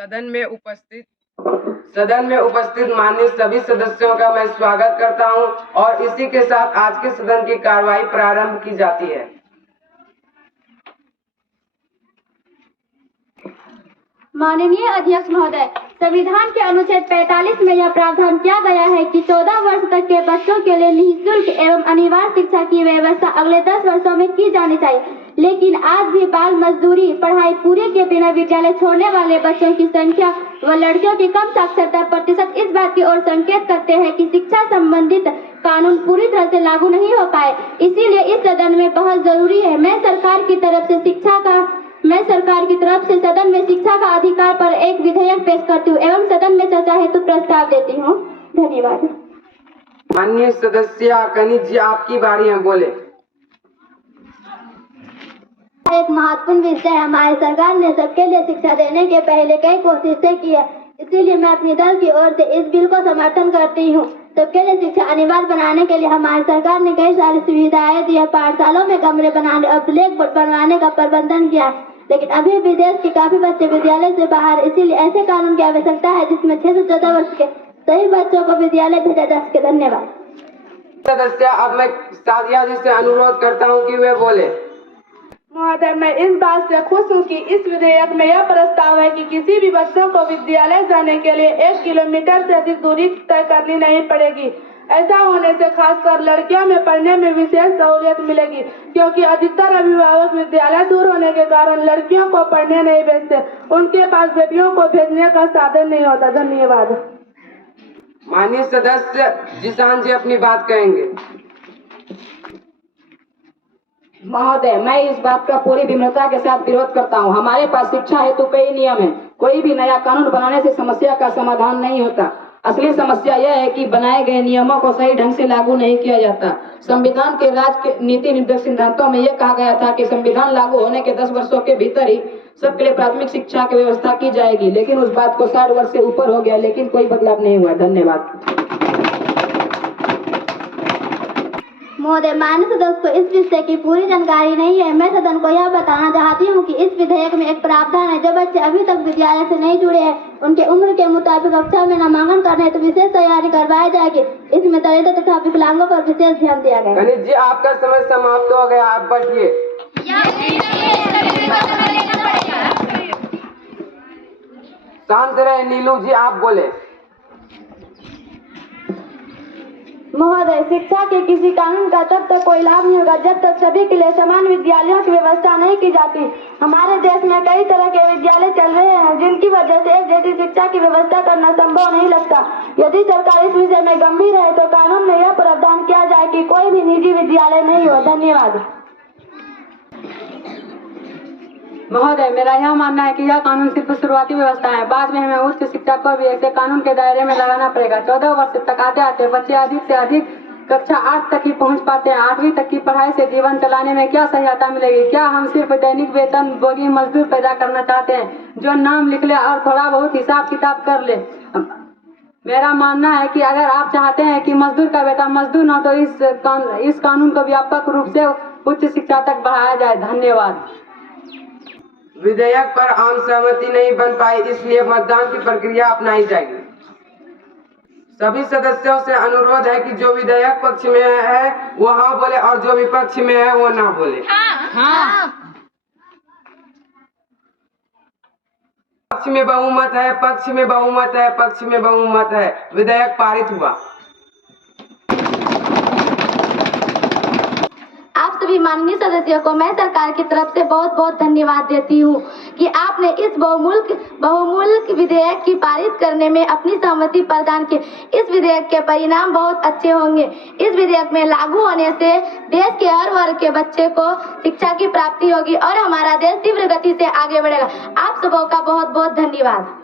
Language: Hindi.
सदन में उपस्थित माननीय सभी सदस्यों का मैं स्वागत करता हूं और इसी के साथ आज के सदन की कार्यवाही प्रारंभ की जाती है। माननीय अध्यक्ष महोदय, संविधान के अनुच्छेद 45 में यह प्रावधान किया गया है कि 14 वर्ष तक के बच्चों के लिए निःशुल्क एवं अनिवार्य शिक्षा की व्यवस्था अगले 10 वर्षों में की जानी चाहिए, लेकिन आज भी बाल मजदूरी, पढ़ाई पूरे के बिना विद्यालय छोड़ने वाले बच्चों की संख्या व लड़कियों की कम साक्षरता प्रतिशत इस बात की ओर संकेत करते हैं कि शिक्षा संबंधित कानून पूरी तरह से लागू नहीं हो पाए। इसीलिए इस सदन में बहुत जरूरी है। मैं सरकार की तरफ से सदन में शिक्षा का अधिकार पर एक विधेयक पेश करती हूँ एवं सदन में चर्चा हेतु प्रस्ताव देती हूँ। धन्यवाद। माननीय सदस्य कनिज जी, आपकी बारी है, बोले। एक महत्वपूर्ण विषय है। हमारी सरकार ने सबके लिए शिक्षा देने के पहले कई कोशिशें की है, इसीलिए मैं अपनी दल की ओर से इस बिल को समर्थन करती हूँ। सबके लिए शिक्षा अनिवार्य बनाने के लिए हमारी सरकार ने कई सारी सुविधाएं दी है। पाठशालों में कमरे बनाने और ब्लैक बोर्ड बनवाने का प्रबंधन किया है, लेकिन अभी भी देश के काफी बच्चे विद्यालय से बाहर, इसीलिए ऐसे कानून की आवश्यकता है जिसमें 6 से 14 वर्ष के सभी बच्चों को विद्यालय भेजा जा सके। धन्यवाद। सदस्य, अब मैं सादिया जी से अनुरोध करता हूं कि वे बोले। महोदय, मैं इस बात से खुश हूँ कि इस विधेयक में यह प्रस्ताव है कि किसी भी बच्चों को विद्यालय जाने के लिए 1 किलोमीटर से अधिक दूरी तय करनी नहीं पड़ेगी। ऐसा होने से खासकर लड़कियों में पढ़ने में विशेष सहूलियत मिलेगी, क्योंकि अधिकतर अभिभावक विद्यालय दूर होने के कारण लड़कियों को पढ़ने नहीं भेजते। उनके पास बेटियों को भेजने का साधन नहीं होता। धन्यवाद। माननीय सदस्य जिशान जी अपनी बात कहेंगे। महोदय, मैं इस बात का पूरी विनम्रता के साथ विरोध करता हूँ। हमारे पास शिक्षा हेतु कई नियम है। कोई भी नया कानून बनाने से समस्या का समाधान नहीं होता। असली समस्या यह है कि बनाए गए नियमों को सही ढंग से लागू नहीं किया जाता। संविधान के नीति निर्देशक सिद्धांतों में यह कहा गया था कि संविधान लागू होने के 10 वर्षों के भीतर ही सबके लिए प्राथमिक शिक्षा की व्यवस्था की जाएगी, लेकिन उस बात को 60 वर्ष से ऊपर हो गया, लेकिन कोई बदलाव नहीं हुआ। धन्यवाद। महोदय, माननीय सदस्य को इस विषय की पूरी जानकारी नहीं है। मैं सदन को यह बताना चाहती हूँ कि इस विधेयक में एक प्रावधान है, जो बच्चे अभी तक विद्यालय से नहीं जुड़े हैं, उनके उम्र के मुताबिक कक्षा में नामांकन करने तो विशेष तैयारी करवाई जाएगी। इसमें दलितों तथा विकलांगों पर विशेष ध्यान दिया गया। कनिज जी, आपका समय समाप्त हो गया, आप बैठिए। शांत रहे। नीलू जी, आप बोले। महोदय, शिक्षा के किसी कानून का तब तक कोई लाभ नहीं होगा जब तक सभी के लिए समान विद्यालयों की व्यवस्था नहीं की जाती। हमारे देश में कई तरह के विद्यालय चल रहे हैं, जिनकी वजह से एक जैसी शिक्षा की व्यवस्था करना संभव नहीं लगता। यदि सरकार इस विषय में गंभीर है तो कानून में यह प्रावधान किया जाए कि कोई भी निजी विद्यालय नहीं हो। धन्यवाद। महोदय, मेरा यह मानना है कि यह कानून सिर्फ शुरुआती व्यवस्था है। बाद में हमें उच्च शिक्षा को भी ऐसे कानून के दायरे में लगाना पड़ेगा। 14 वर्ष तक आते आते बच्चे अधिक से अधिक कक्षा 8 तक ही पहुंच पाते हैं। 8वीं तक की पढ़ाई से जीवन चलाने में क्या सहायता मिलेगी? क्या हम सिर्फ दैनिक वेतन भोगी मजदूर पैदा करना चाहते हैं, जो नाम लिख ले और थोड़ा बहुत हिसाब किताब कर ले? मेरा मानना है कि अगर आप चाहते हैं कि मजदूर का बेटा मजदूर न हो, तो इस कानून को व्यापक रूप से उच्च शिक्षा तक बढ़ाया जाए। धन्यवाद। विधेयक पर आम सहमति नहीं बन पाई, इसलिए मतदान की प्रक्रिया अपनाई जाएगी। सभी सदस्यों से अनुरोध है कि जो विधेयक पक्ष में है वो हाँ बोले और जो विपक्ष में है वो ना बोले। हाँ। पक्ष में बहुमत है, पक्ष में बहुमत है, पक्ष में बहुमत है। विधेयक पारित हुआ। आप सभी माननीय सदस्यों को मैं सरकार की तरफ से बहुत बहुत धन्यवाद देती हूँ कि आपने इस बहुमूल्य विधेयक की पारित करने में अपनी सहमति प्रदान की। इस विधेयक के परिणाम बहुत अच्छे होंगे। इस विधेयक में लागू होने से देश के हर वर्ग के बच्चे को शिक्षा की प्राप्ति होगी और हमारा देश तीव्र गति से आगे बढ़ेगा। आप सबों का बहुत बहुत धन्यवाद।